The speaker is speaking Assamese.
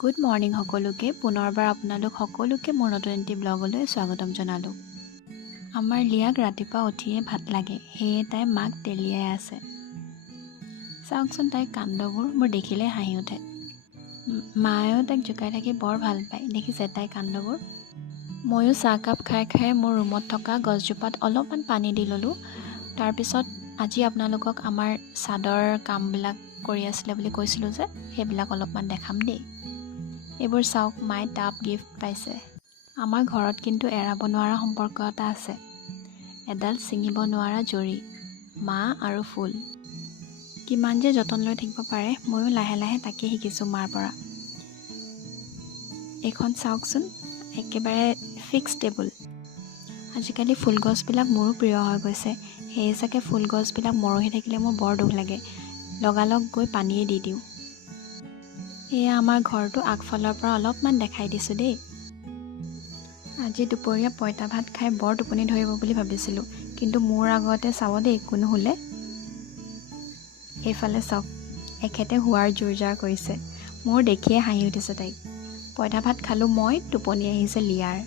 গুড মৰ্ণিং সকলোকে পুনৰবাৰ আপোনালোক সকলোকে মোৰ নতুন এটি ব্লগলৈ স্বাগতম জনালোঁ। আমাৰ লিয়াক ৰাতিপুৱা উঠিয়ে ভাত লাগে, সেয়ে তাই মাক তেলিয়াই আছে। চাওকচোন তাইৰ কাণ্ডবোৰ মোৰ দেখিলে হাঁহি উঠে। মায়েও তাইক জোকাই থাকি বৰ ভাল পায়, দেখিছে তাইৰ কাণ্ডবোৰ। ময়ো চাহকাপ খাই খাই মোৰ ৰুমত থকা গছজোপাত অলপমান পানী দি ল'লোঁ। তাৰপিছত আজি আপোনালোকক আমাৰ চাদৰ কামবিলাক কৰি আছিলে বুলি কৈছিলোঁ যে, সেইবিলাক অলপমান দেখাম দেই। এইবোৰ চাওক, মায়ে টাব গিফ্ট পাইছে। আমাৰ ঘৰত কিন্তু এৰাব নোৱাৰা সম্পৰ্ক এটা আছে, এডাল ছিঙিব নোৱাৰা জৰি, মা আৰু ফুল। কিমান যে যতন লৈ থাকিব পাৰে, ময়ো লাহে লাহে তাকে শিকিছোঁ মাৰ পৰা। এইখন চাওকচোন, একেবাৰে ফিক্স টেবুল। আজিকালি ফুলগছবিলাক মোৰো প্ৰিয় হৈ গৈছে, সেয়ে চাগে ফুলগছবিলাক মৰহি থাকিলে মোৰ বৰ দুখ লাগে, লগালগ গৈ পানীয়ে দি দিওঁ। এয়া আমাৰ ঘৰটো আগফালৰ পৰা অলপমান দেখাই দিছোঁ দেই। আজি দুপৰীয়া পঁইতা ভাত খাই বৰ টোপনি ধৰিব বুলি ভাবিছিলোঁ, কিন্তু মোৰ আগতে চাব দেই একো নুশুলে। এইফালে চাওক, এখেতে শোৱাৰ জোৰ জাৰ কৰিছে। মোৰ দেখিয়ে হাঁহি উঠিছে তাইক। পঁইতা ভাত খালোঁ মই, টোপনি আহিছে লিয়াৰ।